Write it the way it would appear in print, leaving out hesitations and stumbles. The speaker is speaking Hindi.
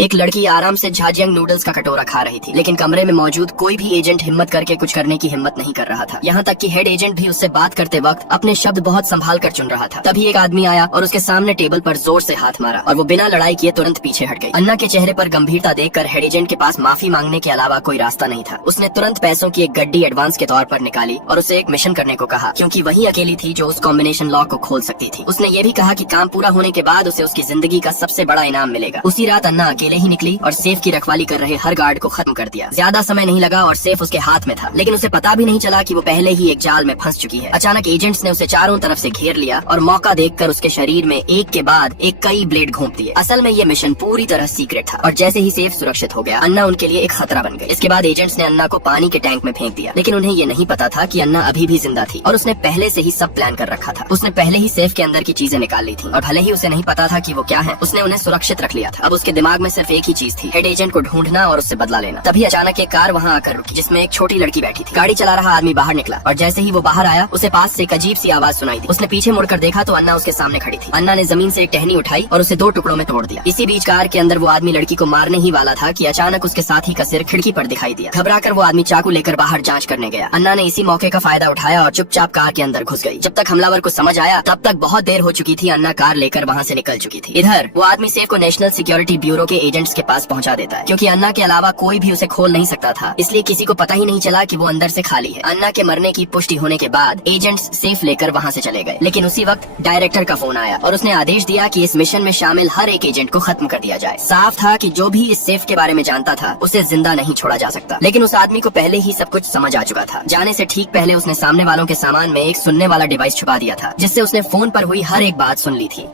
एक लड़की आराम से झाजियांग नूडल्स का कटोरा खा रही थी, लेकिन कमरे में मौजूद कोई भी एजेंट हिम्मत करके कुछ करने की हिम्मत नहीं कर रहा था। यहाँ तक कि हेड एजेंट भी उससे बात करते वक्त अपने शब्द बहुत संभाल कर चुन रहा था। तभी एक आदमी आया और उसके सामने टेबल पर जोर से हाथ मारा और वो बिना लड़ाई किए तुरंत पीछे हट गई। अन्ना के चेहरे पर गंभीरता देखकर हेड एजेंट के पास माफी मांगने के अलावा कोई रास्ता नहीं था। उसने तुरंत पैसों की एक गड्डी एडवांस के तौर पर निकाली और उसे एक मिशन करने को कहा, क्योंकि वही अकेली थी जो उस कॉम्बिनेशन लॉक को खोल सकती थी। उसने ये भी कहा कि काम पूरा होने के बाद उसे उसकी जिंदगी का सबसे बड़ा इनाम मिलेगा। उसी रात अन्ना अकेले ही निकली और सेफ की रखवाली कर रहे हर गार्ड को खत्म कर दिया। ज्यादा समय नहीं लगा और सेफ उसके हाथ में था, लेकिन उसे पता भी नहीं चला कि वो पहले ही एक जाल में फंस चुकी है। अचानक एजेंट्स ने उसे चारों तरफ से घेर लिया और मौका देखकर उसके शरीर में एक के बाद एक कई ब्लेड घोंप दिए। असल में ये मिशन पूरी तरह सीक्रेट था और जैसे ही सेफ सुरक्षित हो गया, अन्ना उनके लिए एक खतरा बन गई। इसके बाद एजेंट्स ने अन्ना को पानी के टैंक में फेंक दिया, लेकिन उन्हें ये नहीं पता था कि अन्ना अभी भी जिंदा थी और उसने पहले से ही सब प्लान कर रखा था। उसने पहले ही सेफ के अंदर की चीजें निकाल ली थी और भले ही उसे नहीं पता था कि वो क्या है, उसने उन्हें सुरक्षित रख लिया था। अब उसके दिमाग में सिर्फ एक ही चीज थी, हेड एजेंट को ढूंढना और उससे बदला लेना। तभी अचानक एक कार वहाँ आकर रुकी, जिसमें एक छोटी लड़की बैठी थी। गाड़ी चला रहा आदमी बाहर निकला और जैसे ही वो बाहर आया, उसे पास से एक अजीब सी आवाज सुनाई दी। उसने पीछे मुड़कर देखा तो अन्ना उसके सामने खड़ी थी। अन्ना ने जमीन से एक टहनी उठाई और उसे 2 टुकड़ों में तोड़ दिया। इसी बीच कार के अंदर वो आदमी लड़की को मारने ही वाला था कि अचानक उसके साथी का सिर खिड़की पर दिखाई दिया। घबराकर वो आदमी चाकू लेकर बाहर जांच करने गया। अन्ना ने इसी मौके का फायदा उठाया और चुपचाप कार के अंदर घुस गई। जब तक हमलावर को समझ आया, तब तक बहुत देर हो चुकी थी। अन्ना कार लेकर वहाँ से निकल चुकी थी। इधर वो आदमी सेफ को नेशनल सिक्योरिटी ब्यूरो के एजेंट्स के पास पहुँचा देता है, क्योंकि अन्ना के अलावा कोई भी उसे खोल नहीं सकता था। इसलिए किसी को पता ही नहीं चला कि वो अंदर से खाली है। अन्ना के मरने की पुष्टि होने के बाद एजेंट्स सेफ लेकर वहाँ से चले गए, लेकिन उसी वक्त डायरेक्टर का फोन आया और उसने आदेश दिया कि इस मिशन में शामिल हर एक एजेंट को खत्म कर दिया जाए। साफ था कि जो भी इस सेफ के बारे में जानता था, उसे जिंदा नहीं छोड़ा जा सकता। लेकिन उस आदमी को पहले ही सब कुछ समझ आ चुका था। जाने से ठीक पहले उसने सामने वालों के सामान में एक सुनने वाला डिवाइस छुपा दिया था, जिससे उसने फोन पर हुई हर एक बात सुन ली थी।